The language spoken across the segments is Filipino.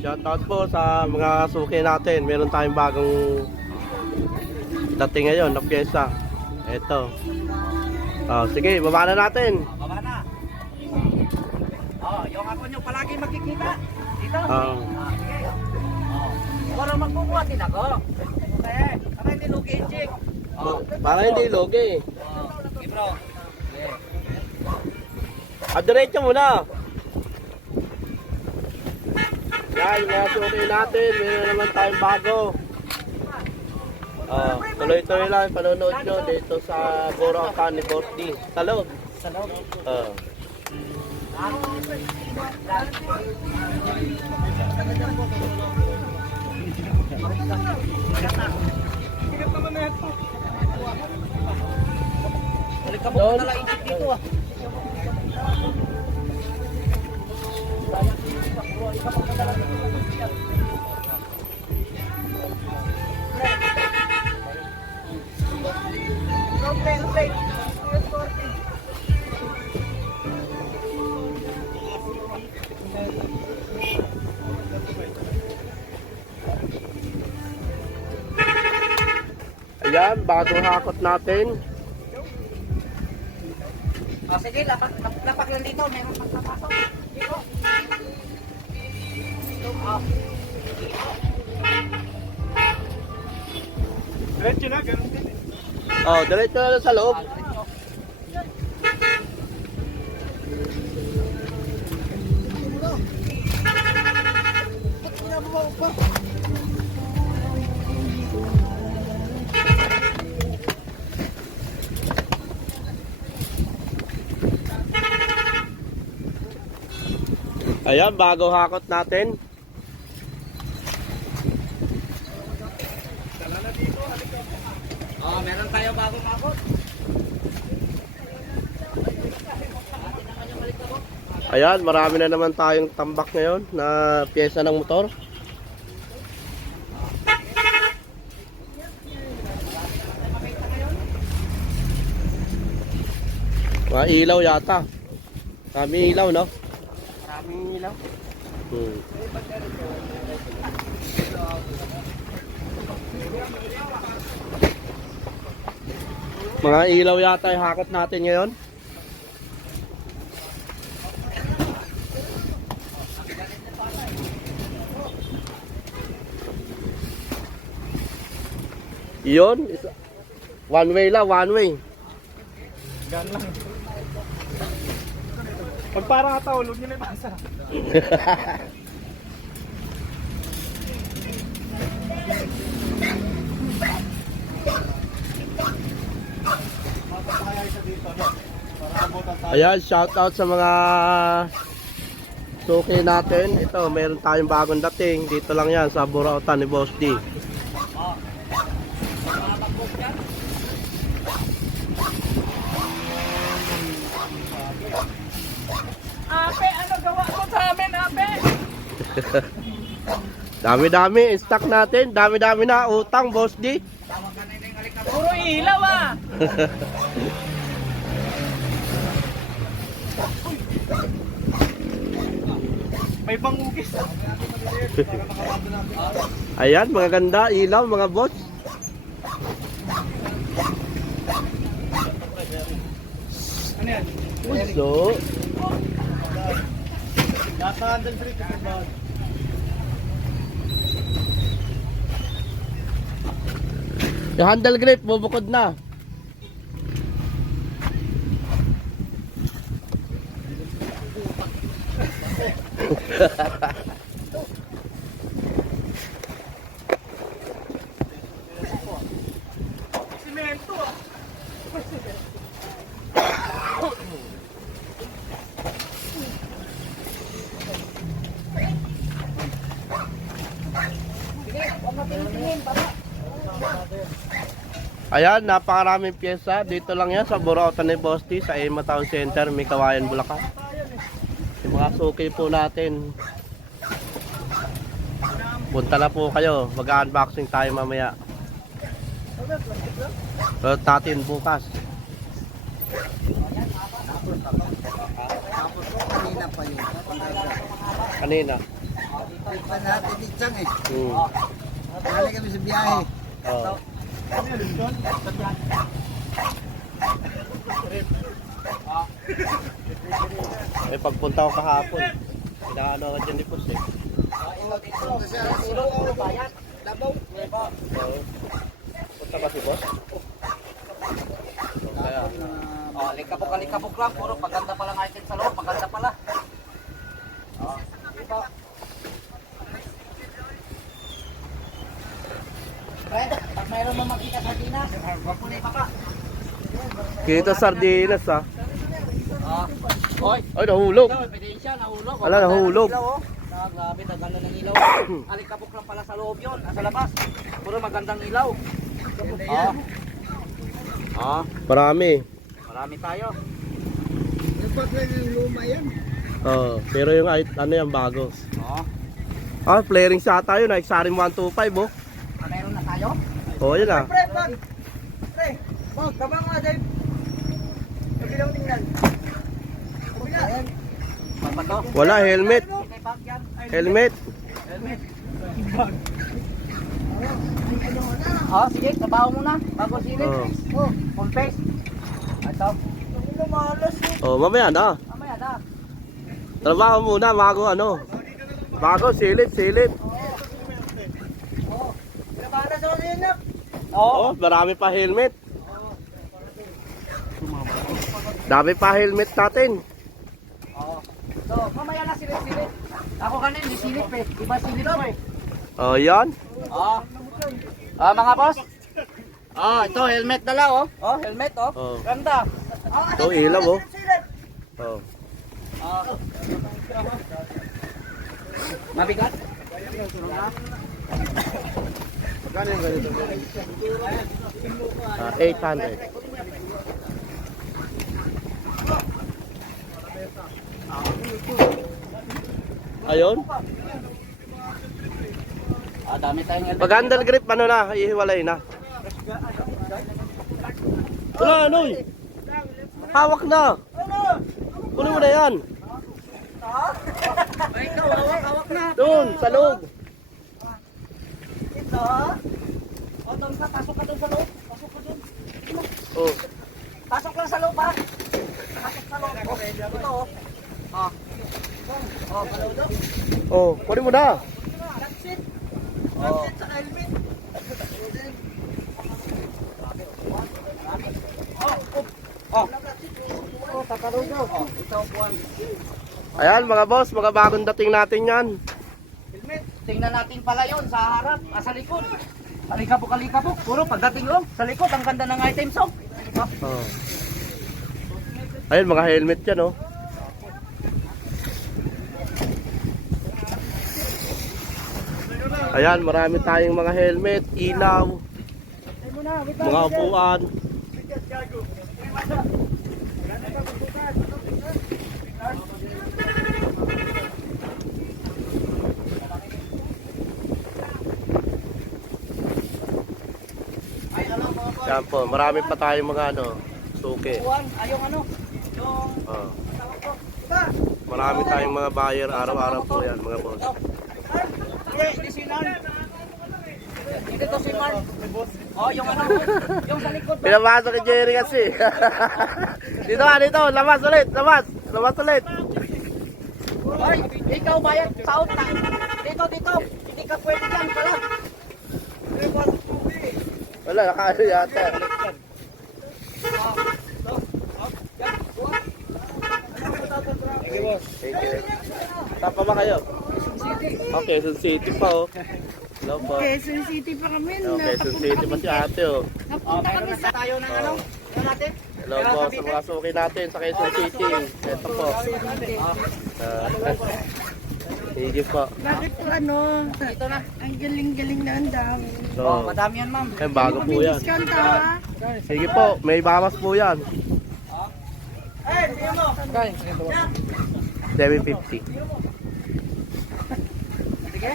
Shoutout po sa mga suki natin. Meron tayong bagong dating ngayon na pyesa. Ito. Sige, baba na natin. Baba na. Yung ako nyo palagi makikita. Dito. Sige. Para magbubuhat din ako. Okay. Para hindi lugi, Jig. Para hindi logi. Okay, bro. Diretso muna. Yan, yung mga suki natin. Meron naman tayong bago. Tuloy-tuloy lang panonood nyo dito sa Boracay ni Bordy. Sa loob. Sa loob. Balik ka mo na lang Egypt dito ah. Ayan, bagong hakot natin. Sige, lapak lang dito. Meron magpapasok. Dito. Diretso na, ganun din eh. Diretso na lang sa loob. Ayan, bago hakot natin. Meron tayo bagong hakot. Ayan, marami na naman tayong tambak ngayon na pyesa ng motor. Mga ilaw yata. Kami ilaw, no? Maraming ilaw. Mga ilaw yata yung hakot natin ngayon. Yun, one way lang, one way. Gan lang. Pag parang ataw, huwag nyo na ipasa. Ayan, shout out sa mga suki natin. Ito, meron tayong bagong dating. Dito lang yan sa Boracay ni Boss D. Ape, ano gawa mo sa amin, Ape? Dami-dami, stock natin. Dami-dami na utang, Boss D. Puro ilaw ah. May pangugis. Ayan, mga ganda, ilaw, mga boss. Ano yan? Puso. Nasa handle street. Yung handle grip, bubukod na. Simento ah. Ayan, napakaraming pyesa. Dito lang yan sa Boracay ni Boss D, sa Ema Town Center, may Kawayan, Bulacan. Yung mga suki po natin. Punta na po kayo. Mag-unboxing tayo mamaya. Pero natin bukas. Tapos po, kanina pa yun. Kanina. Ay pa natin itsang eh. Galing kami sa biyahe. Oh. Eh, pagpunta ko kahapon, inaano ka dyan ni Pus eh. Punta sa Silo, bayan. Labaw. Oo. Punta ba si Boss? Kaya, Oh, likabok lang. Puro paganda pa lang item sa loob. Maganda pala. Oh, diba? Fred, pag mayroon mo makita sa Dinas, wag mo na ipaka. kita sardinas ah. Ah, oy. Ay, nahulog. Ito, ebidensya, nahulog. Wala, nahulog. Ilaw, oh. Grabe, ganda ng ilaw. Alikabok lang pala sa loob yun, sa labas. Puro magandang ilaw. Ah, Marami. marami tayo. Oh, pero yung ano yan, bago. Oh, Ah, flaring sa tayo na, Xarim 125 oh. meron na tayo. Oh, yun ah. Pre, tabang nga, Dave. Kabilang tingnan. Ayan. Papa to. Wala, helmet. Kay bag yan. Helmet. Helmet. Oh, sige, trabaho muna. Bago silip. Oh, full face. Ito. Oh, mamaya na. Mamaya na. Trabaho muna, bago ano. Bago, silip. Oh, pinabahan na sa mga yun na. Oh, marami pa helmet. Dami pa helmet natin. Oo. So, mamaya na silip-silip. Ako kanina, hindi silip eh. Iba silip mo eh. Oh, yan. Oo. Mga boss. Ito, helmet na lang oh. Oh, helmet oh. Oh. Ganda. Ito, ilaw oh. Oh. Mabigat? Magkano yung ganito? 800. Ayun. Dami tayong helmet. Pag handle grip, ano na, ihiwalay na. Wala, ano eh. Hawak na. Kunin mo na yan. Ay, ikaw, hawak na. Doon, sa loob. Ito. O, doon ka, pasok ka doon sa loob. Pasok ka doon. Oh. Pasok lang sa loob ha. Pasok sa loob. Oh, ito oh. Palaw daw. Oh, kunin mo na. That's it. That's it sa helmet. Tatalo daw. Ito buwan. Ayan mga boss, mga bagong dating natin yan. Helmet. Tingnan natin pala yon sa harap, sa likod. Alikabok. Puro pagdating lang. Sa likod, ang ganda ng items oh. Oh. Ayun, mga helmet yan oh. Ayan, marami tayong mga helmet, ilaw, mga upuan. Yan po, marami pa tayong mga ano, suki. Yung ano, yung Oh. tawag ko. Diba? Marami tayong mga buyer araw-araw po yan mga boss. Hindi to si Mark. Oh, yung ano, yung sa likod. Pinapasok ni Jerry kasi. dito, labas ulit. Ay, ikaw bayad sa na. Dito. Hindi ka pwede dyan pala. Wala, nakaano yata. Thank you. Tapa ba kayo? Okay, Quezon City pa oh. Hello po. Quezon City pa kami. Quezon City pa si ate oh. Napunta kami sa... Tayo ng ano, ano natin? Hello po sa mga suki natin sa Quezon City. Ito po. Sige po. Bakit po ano? Dito na. Ang galing-galing na ang dami. So, Madami yan, ma'am. yan bago po yan. Discount ha? Sige po, may bamas po yan. Eh, tingnan mo. 750. Sige.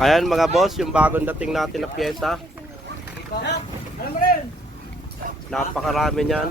Ayan mga boss, yung bagong dating natin na pyesa. Alam mo rin. Napakarami niyan.